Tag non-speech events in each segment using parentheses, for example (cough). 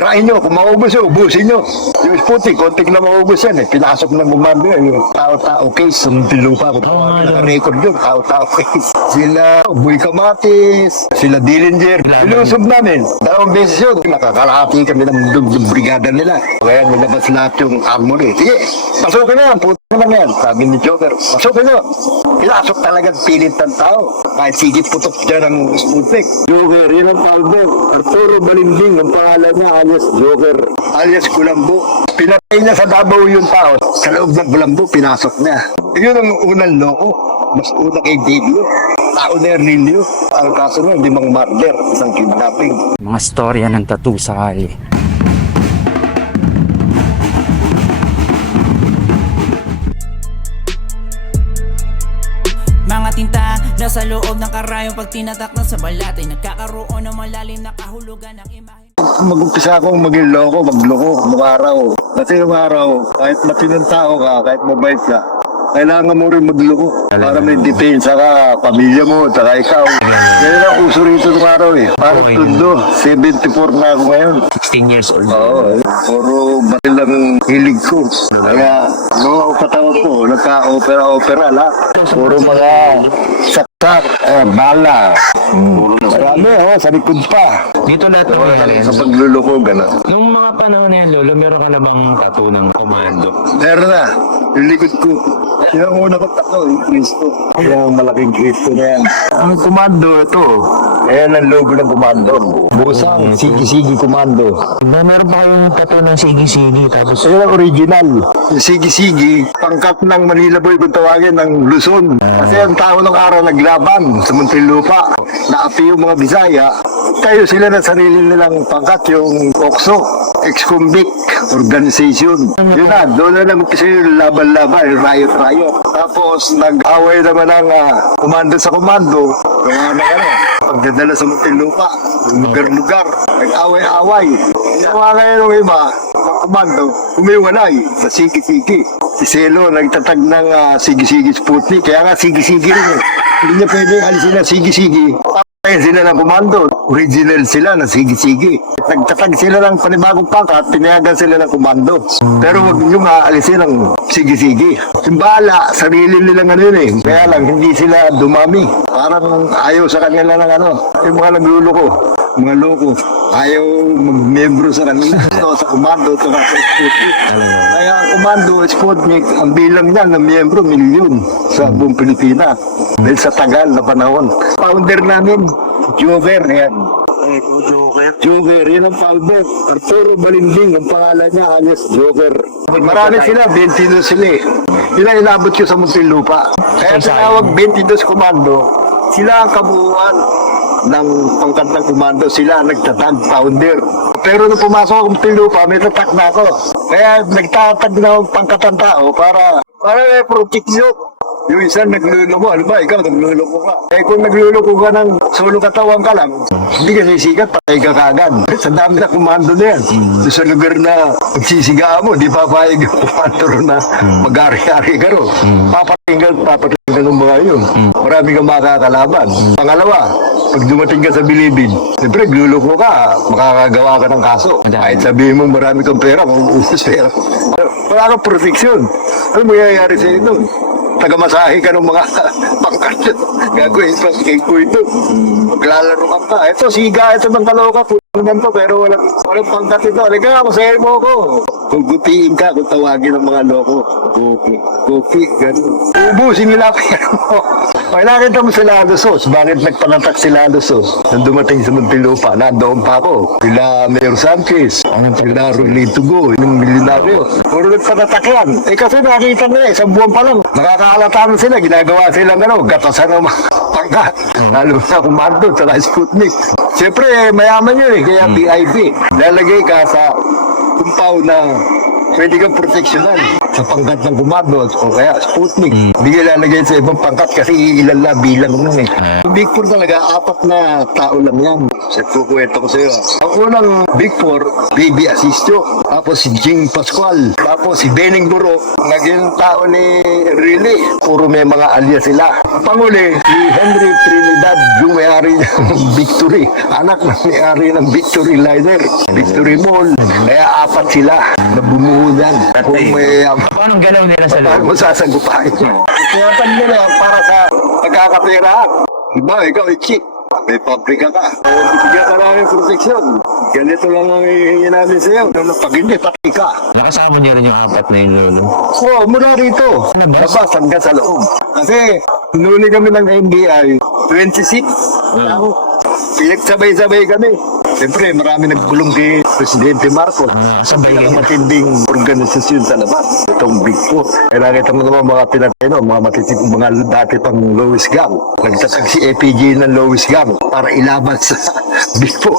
Tirahin nyo, kung maubos yun, ubusin nyo. Yung Sputnik, konting na maubos yan eh. Pinasok ng gumando yan. Yung tao-tao case, sumuntin lupa. Kung naka-record yun, tao-tao case. Sila, Boy Kamatis, sila Dillinger. Pinusob namin. Dalawang beses yun. Nakakalahati kami ng brigada nila. Kaya nilabas lahat yung armory. Sige, pasukin na yan. Puto naman yan. Sabi ni Joker, pasukin nyo. Pinasok talaga pilit ng tao. Kahit sigit putok dyan ang Sputnik. Joker, yun ang tawag Arturo Balinding, ang pangalan niya alias Joker. Alias Kulambo. Pinatay niya sa Davao yung tao. Sa loob ng Kulambo, pinasok niya. Yun ang unang loko. Mas una kay Divio. Tao na Ernilio. Ang kaso nun, limang murder, isang kidnapping. Mga storya ng tattoo sa kali. Nasa loob ng karayong pag tinatak na sa balat ay nagkakaroon ng malalim na kahulugan ng imahe. Mag-umpisa akong maging loko, magloko, araw. Kasi yung araw, kahit matinong tao ka, kahit mabait ka, kailangan mo rin magloko para may depensa ka, pamilya mo, saka ikaw. Ganyan ang uso rito nung araw eh. Parang tundo, 74 na ako ngayon. 16 years old. Oo, eh. puro baril ang hilig ko. Kaya, no, katawag ko, nagka-opera-opera lahat. Puro mga saksak, eh, bala. Marami, oh, sa likod pa. Dito lahat ng Wala lang sa pagluloko, gano'n. Nung mga panahon na yan, Lolo, meron ka na bang tattoo ng komando? Meron na, yung likod ko. Yan ang una ko tako, yung Kristo. Yung malaking Kristo na yan. Ang komando ito, ayan ang logo ng komando. Busang, sigi-sigi komando. Na, meron pa kayong tattoo ng sige-sige, tapos Ayan ang original. Yung sigi-sigi, pangkat ng Manila Boy kung tawagin ng Luzon. Kasi ang tao ng araw naglaban sa Muntinlupa. Naapi yung mga Bisaya. Kayo sila ng sarili nilang pangkat, yung OXO, ex-convict organization. Yun na, doon na kasi yung laban-laban, riot-riot. Tapos nag-away naman ng ah, komando sa komando. Kaya na ano, pagdadala sa Muntinlupa, lugar-lugar, nag-away-away. Ginawa ngayon ng iba, komando, humiwalay sa sigi-sigi. Si Selo nagtatag ng ah, sigi-sigi Sputnik, kaya nga sigi-sigi rin eh. Hindi niya pwede alisin ang sigi-sigi. Kaya sila ng komando, original sila na sigi-sigi. Nagtatag sila ng panibagong pangkat, pinayagan sila ng komando. Pero wag nyo maalisin ang sigi-sigi. Yung sarili nilang ano yun eh. Kaya lang, hindi sila dumami. Parang ayaw sa kanila ng ano. Yung mga nagluloko, mga loko, ayaw mag-membro sa kanila. So, sa komando, ito nga sa Sputnik. Kaya ang komando, Sputnik, ang bilang niya ng miyembro, milyon sa buong Pilipinas. Dahil sa tagal na panahon. Founder namin, Joker, yan. Joker. Joker, yan ang founder. Arturo Balinding, ang pangalan niya, alias Joker. Marami sila, 22 sila eh. Sila inabot ko sa Muntinlupa. Kaya tinawag 22 Komando, sila ang kabuuan ng pangkat ng komando, sila nagtatag, founder. Pero nung pumasok akong Muntinlupa, may tatak na ako. Kaya nagtatag na akong pangkat ng tao para para may protection. Yung isa nagluloko, ano ba, ikaw nagluloko ka. Eh kung nagluloko ka ng solo katawan ka lang, hindi ka sisikat, patay ka kagad. Sa dami na komando na yan. Doon sa lugar na pagsisigaan mo, di papayag yung komando ron na mag-ari-ari ka ro. Papatayin ka, papatayin ka ng mga yun. Marami kang makakalaban. Pangalawa, pag dumating ka sa bilibid, siyempre gluloko ka, makakagawa ka ng kaso. Kahit sabihin mo marami kang pera, kung ubus pera. Wala kang protection. Ano mangyayari sa ito? Tagamasahe ka ng mga (laughs) pangkat. Gagawin pa kay ko ito. Maglalaro ka pa. Ito, siga. Ito ng kaloka. Pulang ganito. Pero walang, walang pangkat ito. Halika, masahe mo ko. Gugupiin ka kung tawagin ng mga loko. Gupi. Gupi. Ganun. Ubusin nila ako yan mo. Ay, nakita mo si Lado Sos. Bakit nagpanatak si Lado Sos? Nung dumating sa Muntinlupa, nandoon pa ako. Sila Mayor Sanchez. Ang sila Rolito Go. Yung milyonaryo. Puro nagpanatak yan. Eh kasi nakita nila, isang buwan pa lang. Nakakahalata na sila. Ginagawa sila ano, gatasan ng mga pangkat. Lalo na kumando, tsaka Sputnik. Siyempre, mayaman yun eh. Kaya VIP. Lalagay ka sa kumpaw na pwede kang proteksyonan sa pangkat ng kumando o kaya Sputnik. Hindi ka lalagay sa ibang pangkat kasi ilan na bilang nun eh. Yung Big Four talaga, apat na tao lang yan. Sa kukwento ko sa iyo. Ang unang Big Four, Baby Asistio. Tapos si Jing Pascual. Tapos si Benning Buro. Naging tao ni Riley. Puro may mga alias sila. Ang Panguli, si Henry Trinidad, yung may-ari ng (laughs) Victory. Anak ng may-ari ng Victory Liner. Victory Mall. Kaya apat sila na bumuo yan. Kung may um, Paano galaw nila sa Paano loob? mo sasagupain? Na (laughs) yan para sa pagkakapirahan. Diba, ikaw ay cheat. May pabrika ka. Bigyan ka namin proteksyon. Ganito lang ang hihingi namin sa iyo. Pag hindi, pati ka. Nakasama niyo rin yung apat na yun, lolo. Oo, mula rito. Labas? Labas hanggang sa loob. Kasi, nuli kami ng NBI, 26. Tao. Pinagsabay-sabay kami. Siyempre, marami nagulong kay Presidente Marcos. Ah, Ang kayo. matinding organisasyon sa labas. Itong Big Four. Kaya nakita mo naman mga pinatay, no? mga matitig, mga dati pang Lois Gang. Nagtatag si APG ng Lois Gang para ilaban sa (laughs) Big Four.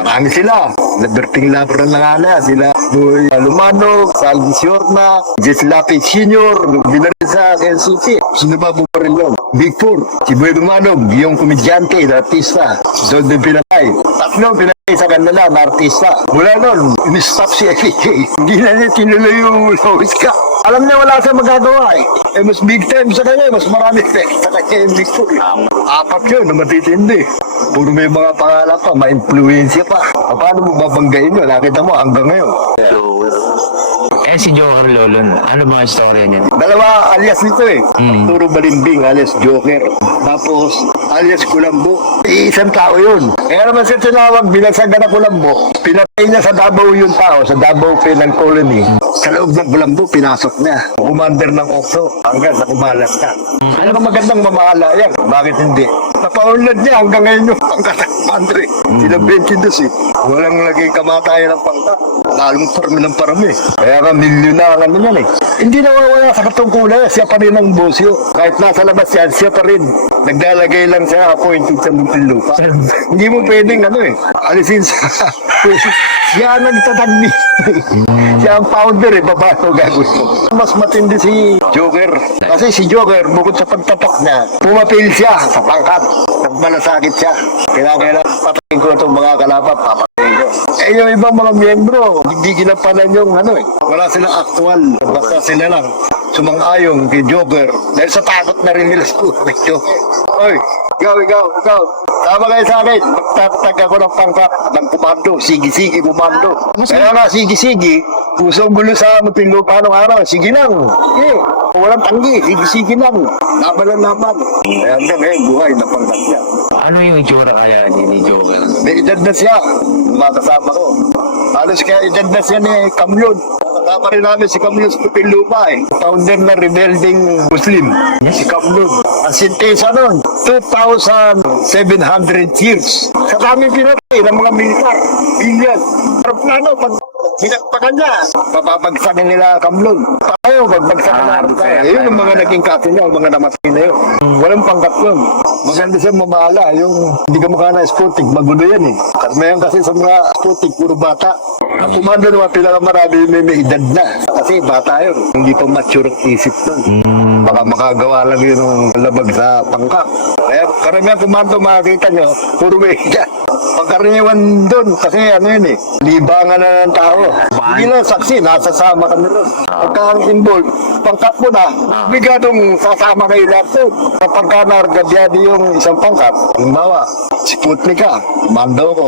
Marami sila. Liberting Labran na nga na. Sila Boy Lumano, Salvi Siorna, Jess Lapid Sr., Binarin sa NCC. Sino ba po yun? Big Four. Si Boy Lumanog, yung komedyante na artista. Din pinatay. Tatlo pinatay sa kanila na artista. Mula nun, in-stop si FK. Hindi na niya tinuloy yung Lois Gang. Alam niya wala siya magagawa eh. Eh, mas big time sa kanya, mas marami effect sa kanya yung Big Four. eh. Apat yun na matitindi. Puro may mga pangalan pa, ma-influensya pa. Paano mo babanggain yun? Nakita mo hanggang ngayon. Eh, si Joker, lolo, ano ba ang istorya niya? Dalawa alias nito eh. Mm. Arturo Balimbing alias Joker. Tapos alias Kulambo. Iisang tao yun. Kaya naman siya tinawag bilang sa na Kulambo. Pinatay niya sa Davao yung tao, sa Davao Penal Colony. Sa loob ng Kulambo, pinasok niya. Commander ng Okso. Hanggang sa kumalat ka. Ano ka magandang mamahala yan? Bakit hindi? Napaunlad niya hanggang ngayon yung pangkat ng commander eh. Sila 22 eh. Walang naging kamatayan ng pangkat. Lalong parami ng parami. Kaya ka milyon na ang ano yan eh. Hindi nawawala sa katungkulan. Siya pa rin ang bosyo. Kahit nasa labas yan, siya pa rin. Naglalagay lang siya appointed sa Muntinlupa. Hindi mo pwedeng ano eh. Alisin sa... (laughs) siya ang nagtatag siya ang founder eh. Paano gagawin mo? Mas matindi si Joker. Kasi si Joker, bukod sa pagtatak niya, pumapil siya sa pangkat. Nagmalasakit siya. Kaya kailangan patayin ko itong mga kalapat, papatayin ko. Eh yung ibang mga miyembro, hindi ginampanan yung ano eh. Wala silang aktual. Basta sila lang sumang-ayong kay Joker. Dahil sa takot na rin nila (laughs) sa kay Joker. Oy, ikaw, ikaw, ikaw. Tama kayo sa akin. Magtatag ako ng pangkat ng komando. Sige-sige komando. Kaya nga, sige-sige. Pusong gulo sa Muntinlupa nung araw. Sige lang. Sige. Walang tanggi. Sige-sige lang. Laban lang laban. Kaya hanggang ngayon, buhay na pangkat niya. Ano yung itsura kaya ni, ni Joker? May edad na siya. Mga kasama ko. Halos kaya na siya ni Kamyun. Kasama rin namin si Kamyun sa Pupillupa eh. Founder ng rebelding Muslim. Si Kamyun. Ang sintesa nun, 2,700 years. Sa dami pinatay ng mga militar. Billion. Pero plano, pag pinagpakan niya, papapagsakin nila Kamlon. Tayo, pagbagsakan na Ah, tayo. Yun yung mga naging kaso niya, mga namatay na yun. Walang pangkat yun. Maganda siya mamahala. Yung hindi ka mukha na sporting, magulo yan eh. Karamihan kasi sa mga sporting, puro bata. Ang kumando naman pinakamarami may, may edad na. Kasi bata yun. Hindi pa mature ang isip nun. Baka makagawa lang yun ng labag sa pangkat. Kaya karamihan kumando makikita nyo, puro edad. Pagkaraniwan doon, kasi ano yun eh, libangan na ng tao. Hindi lang saksi, nasasama ka na doon. Pagka ang involved, pangkat mo na, bigadong sasama kayo lahat doon. Kapag ka nargabyado yung isang pangkat, halimbawa, Sputnik ka, mando ko,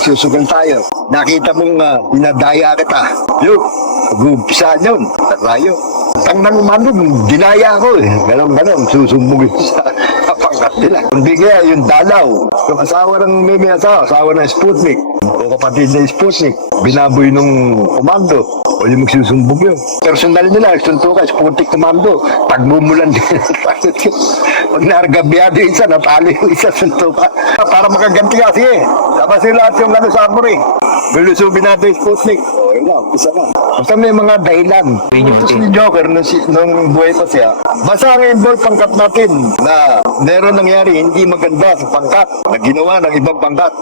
susugal tayo. Nakita mong uh, dinadaya kita. Yo, mag-uumpisa yun, tayo. Ang nanumando, dinaya ko eh. Ganon, ganon, susumbugin sa pangkat nila. Hindi kaya yung dalaw, yung asawa ng may may asawa, asawa ng Sputnik, o kapatid ng Sputnik, binaboy nung komando, o yung magsusumbog yun. Personal nila, suntukan, Sputnik komando, pagmumulan din. (laughs) Pag nargabiyado yung isa, natalo yung isa, suntukan. Para makaganti kasi eh. Tapos yung lahat yung ano sa armory. Bilusubin natin yung Sputnik. O, yun lang, isa na. Basta may mga dahilan. Tapos ni Joker, nung, nung buhay pa siya, basta ang involve pangkat natin na meron nangyari hindi maganda sa pangkat na ginawa ng ibang pangkat.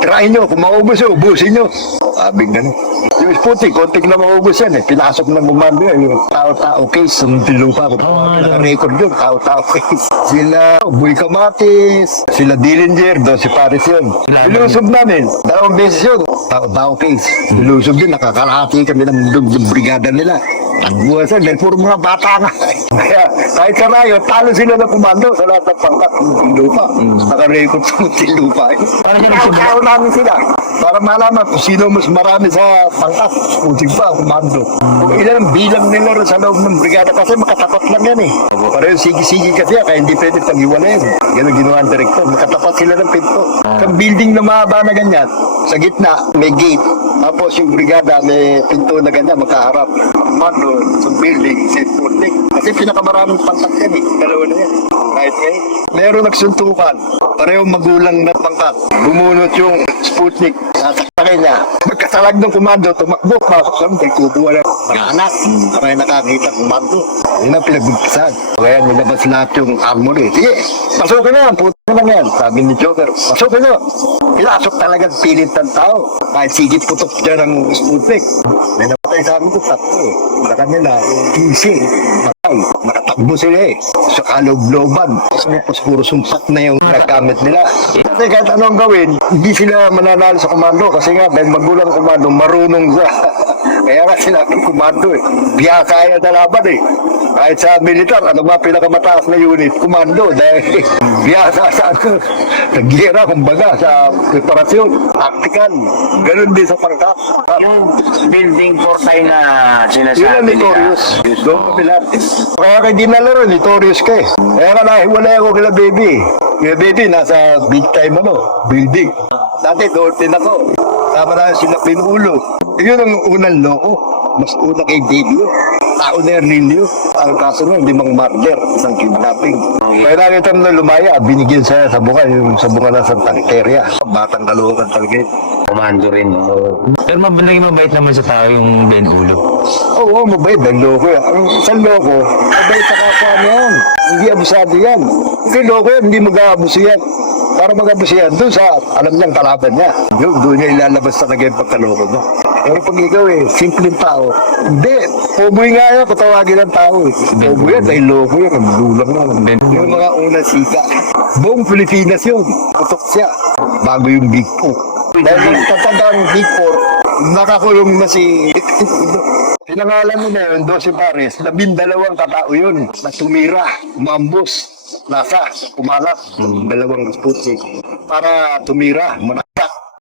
Try nyo, kung maubos nyo, ubusin nyo. Sabing ganun. Yung Sputnik, konting na maubos yan eh. Pinasok ng kumando yan. Yung tao-tao case, yung tilupa ko. Naka-record yun, tao-tao case. Sila Boy Kamatis, sila Dillinger, do si Paris yun. Nilusob namin, dalawang beses yun. Tao-tao case. Nilusob din, nakakalahati kami ng brigada nila. Nagbuwasan, dahil puro mga bata nga. Kaya kahit karayo, talo sila ng kumando sa lahat ng pangkat ng lupa. Naka-record sa munting lupa. Tao-tao namin sila. Para malaman kung sino mas marami sa pangkat. Puting pa, kumando. Kung ilan ang bilang nila sa loob ng brigada kasi makatapat lang yan eh. Pareho sige-sige kasi kaya hindi pwede pag-iwalayin. Ganun ginawa ang direktor. Makatapat sila ng pinto. Sa building na mahaba na ganyan, sa gitna, may gate. Tapos yung brigada may pinto na ganyan, magkaharap. Kumando sa building, sa Sputnik. Kasi pinakamaraming pangkat yan eh. Dalawa na yan. Kahit ngayon. Meron nagsuntukan. Pareho magulang na pangkat. Bumunot yung Sputnik. Nasaktakay niya. Magkasalag ng kumando, tumakbo. Pasok sa mga kubuha ng mga anak. Kaya nakakita ng kumando. Yun ang pinagbukisan. Kaya nilabas lahat yung armory. Sige, pasukin na. Puto na lang yan. Sabi ni Joker, pasukin na. Pinasok talagang pilit ng tao. Kahit sigit putok dyan ng Sputnik. May napatay sa amin ko tatlo. eh. Sa kanila, easy. Patay. Nakatakbo sila eh. Sa kaloob-looban. Tapos puro sumpat na yung nagamit nila. Kasi kahit anong gawin, hindi sila mananalo sa komando. Kasi nga, dahil magulang komando, marunong sa... (laughs) Kaya nga sinabi komando eh. Biya kaya na laban eh. Kahit sa militar, ano ba pinakamataas na unit? Komando. Dahil (laughs) biya sa sa ano, gera, kumbaga, sa preparasyon, tactical. Ganun din sa pangkat. Yung building fortay na Yun ang sinasabi notorious. Doon kami lahat. Kaya kay di nalaro, notorious ka eh. Kaya ka nahiwalay ako kila baby. Kila baby, nasa big time ano, building. Dati doon din ako. Tama na sila pinulo. Yun ang unang loko. Mas una kay yun. Tao na Ernilio. Ang kaso nun, hindi mang murder, isang kidnapping. Kaya nakita mo na lumaya, binigyan siya sa buka, yung sa buka na Santa Teria. Batang kaluwakan talaga yun. Komando rin. no? Pero mabalik mabait naman sa tao yung Ben Ulo. Oo, oh, mabait. Ang loko yan. Ang isang loko, mabait sa kapwa niya yan. Hindi abusado yan. Kasi loko yan, hindi mag-aabuso yan. Para mag-aabuso yan, doon sa alam niyang kalaban niya. Doon, doon niya ilalabas talaga yung pagkaloko mo. Pero pag ikaw eh, simpleng tao, hindi. Poboy nga yan, patawagin ng tao eh. Poboy yan, dahil loko yan, ang dulang na. Yung mga unang sika. Buong Pilipinas yun. Putok siya. Bago yung Big Four. Dahil nung tatanda ng Big Four, nakakulong na si Pinangalan mo na yun, 12 pares, labindalawang katao yun, na tumira, umambos, nasa, kumalat, dalawang sputnik, para tumira, manasak.